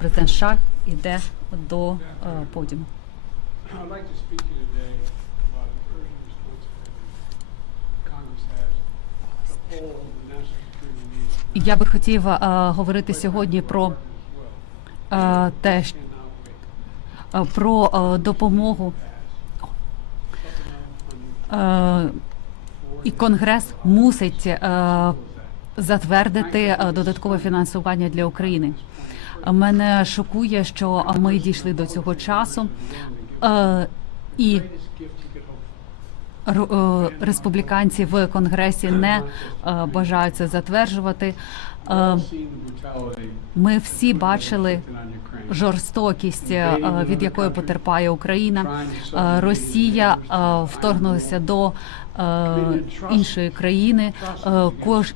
Президент США йде до е, подіуму. Я би хотів е, говорити сьогодні про е, те, е, про е, допомогу. Е, і Конгрес мусить е, затвердити е, додаткове фінансування для України. Мене шокує, що ми дійшли до цього часу, е, і е, республіканці в конгресі не е, бажають це затверджувати. Ми всі бачили жорстокість, від якої потерпає Україна. Росія вторгнулася до іншої країни,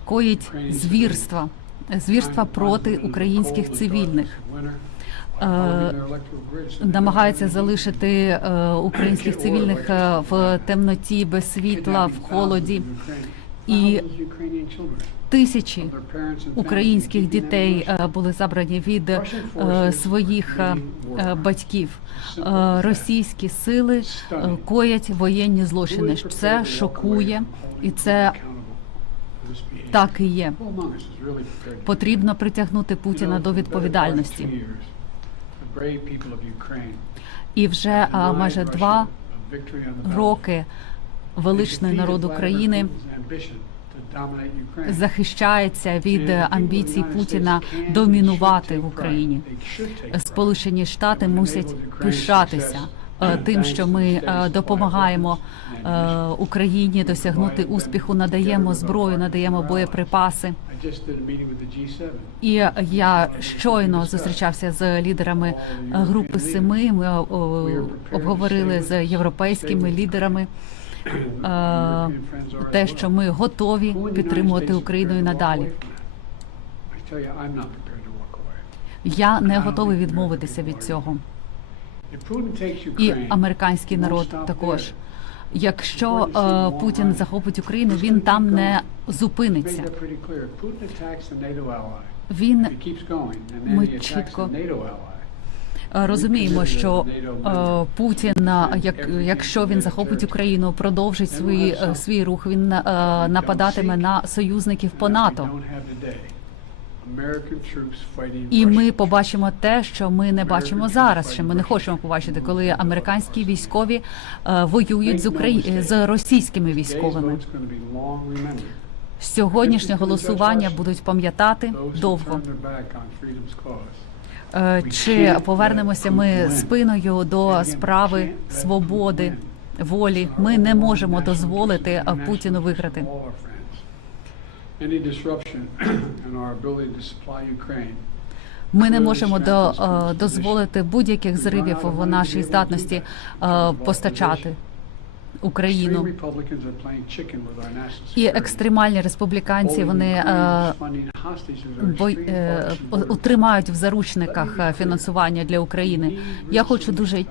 коїть звірства, звірства проти українських цивільних. Е, Намагаються залишити е, українських цивільних е, в темноті, без світла, в холоді. І тисячі українських дітей були забрані від своїх батьків. Російські сили коять воєнні злочини. Це шокує, і це так і є. Потрібно притягнути Путіна до відповідальності. І вже е, майже два роки величний народ України захищається від амбіцій Путіна домінувати в Україні. Сполучені Штати мусять пишатися е, тим, що ми е, допомагаємо Україні досягнути успіху, надаємо зброю, надаємо боєприпаси. І я щойно зустрічався з лідерами е, групи семи. Ми е, обговорили з європейськими лідерами е, те, що ми готові підтримувати Україну і надалі. Я не готовий відмовитися від цього. І американський народ також. Якщо е, Путін захопить Україну, він там не зупиниться. Він ми чітко е, розуміємо, що е, Путін, е, як якщо він захопить Україну, продовжить свої е, свій рух. Він е, нападатиме на союзників по НАТО. І ми побачимо те, що ми не бачимо зараз. Що ми не хочемо побачити, коли американські військові е, воюють з Украї... з російськими військовими. Сьогоднішнє голосування будуть пам'ятати довго. Е, Чи повернемося ми спиною до справи свободи, волі? Ми не можемо дозволити Путіну виграти. Any disruption in our ability to supply Ukraine. Ми не можемо до, е, дозволити будь-яких зривів в нашій здатності е, постачати Україну. І екстремальні республіканці вони е, бой, е, утримають в заручниках е, фінансування для України. Я хочу дуже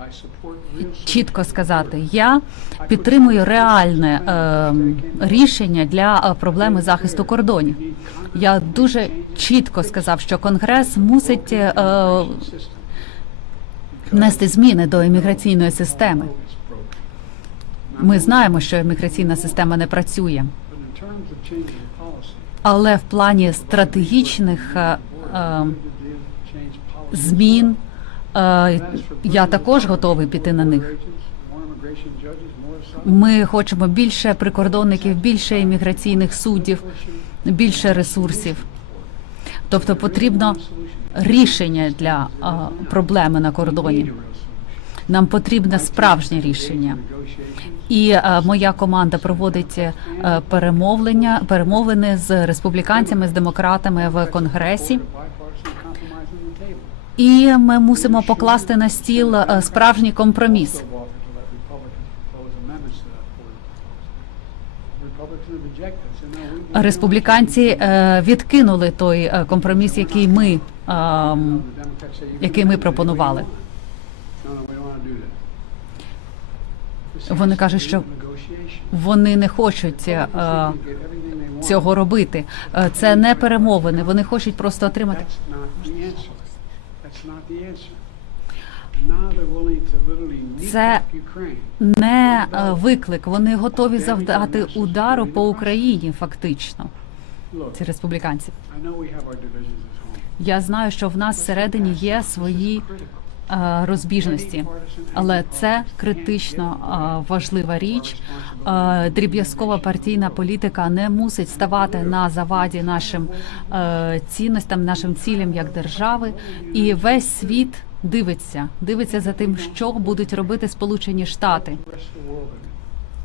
чітко сказати: я підтримую реальне рішення для проблеми захисту кордонів. Я дуже чітко сказав, що Конгрес мусить внести зміни до імміграційної системи. Ми знаємо, що імміграційна система не працює, але в плані стратегічних е, е, змін е, я також готовий піти на них. Ми хочемо більше прикордонників, більше імміграційних суддів, більше ресурсів. Тобто потрібно рішення для проблеми на кордоні. Нам потрібне справжнє рішення. І е, моя команда проводить е, перемовлення, перемовини з республіканцями, з демократами в конгресі. І ми мусимо покласти на стіл е, справжній компроміс. Республіканці відкинули той компроміс, який ми ем, який ми пропонували. Вони кажуть, що вони не хочуть е, they want. цього робити. Е, Це не перемовини. Вони хочуть просто отримати. Це не е, виклик. Вони готові завдати удару по Україні, фактично. Ці республіканці. Я знаю, що в нас всередині є свої е, розбіжності, але це критично е, важлива річ. Е, Дріб'язкова партійна політика не мусить ставати на заваді нашим е, цінностям, нашим цілям як держави, і весь світ дивиться, дивиться за тим, що будуть робити Сполучені Штати.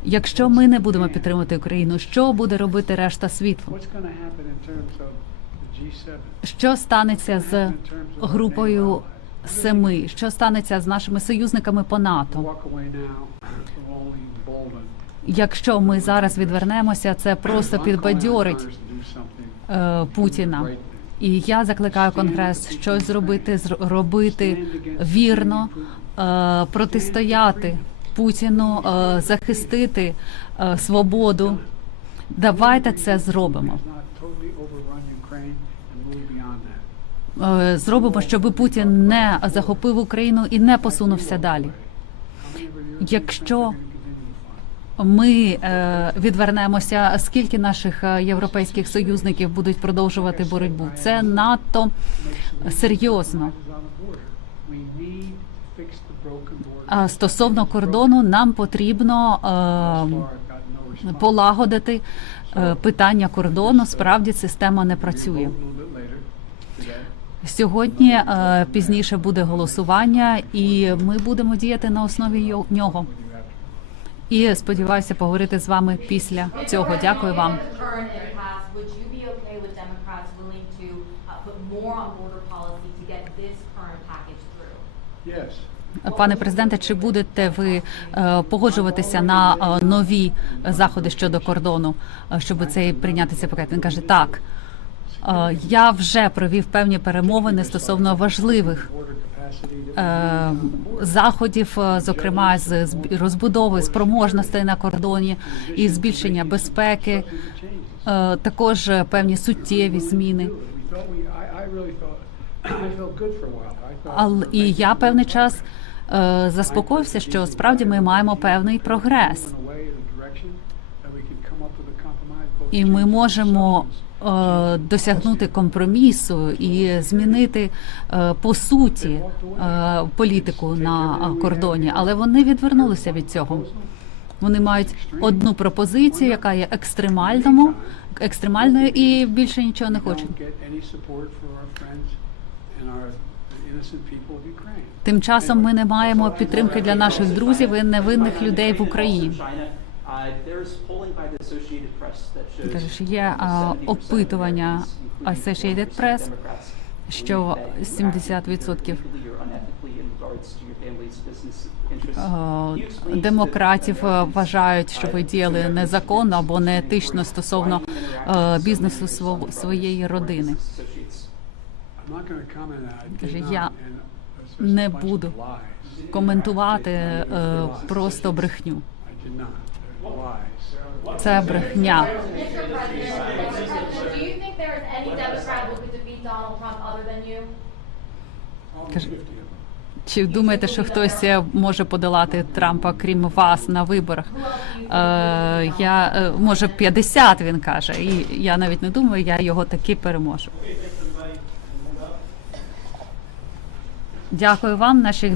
Якщо ми не будемо підтримувати Україну, що буде робити решта світу? What's going to happen in terms of the G7? Що станеться з групою семи? Що станеться з нашими союзниками по НАТО? Якщо ми зараз відвернемося, це просто підбадьорить е, Путіна. І я закликаю Конгрес щось зробити, зр- робити вірно, е, протистояти Путіну, е, захистити е, свободу. Давайте це зробимо. Зробимо, щоб Путін не захопив Україну і не посунувся далі. Якщо? Ми е, відвернемося. Скільки наших е, європейських союзників будуть продовжувати боротьбу? Це надто серйозно. Стосовно кордону, нам потрібно е, полагодити е, питання кордону. Справді система не працює. Сьогодні е, пізніше буде голосування, і ми будемо діяти на основі нього. І сподіваюся поговорити з вами після цього. Дякую вам. Пане президенте, чи будете ви е, погоджуватися на е, нові заходи щодо кордону, щоб цей прийняти цей пакет? Він каже, так. Е, Я вже провів певні перемовини стосовно важливих е, заходів, е, зокрема з розбудови спроможностей на кордоні і збільшення безпеки, також певні суттєві зміни. Але і я певний час заспокоївся, що справді ми маємо певний прогрес. І ми можемо е, досягнути компромісу і змінити е, по суті е, політику на кордоні, але вони відвернулися від цього. Вони мають одну пропозицію, яка є екстремальному, екстремальною, і більше нічого не хочуть. Тим часом ми не маємо підтримки для наших друзів і невинних людей в Україні. Що є а, опитування Associated Press, що 70% е, демократів вважають, що ви діяли незаконно або неетично стосовно е, бізнесу сво- своєї родини. Каже, я не буду. Коментувати е, просто брехню. Це брехня. Mr. President, do you think there is any Democrat who could defeat Donald Trump other than you? All Каже, 50 of them. Чи думаєте, що хтось е, може подолати Трампа, крім вас, на виборах? Е, я е, може 50, він каже, і я навіть не думаю, я його таки переможу. Дякую вам, наших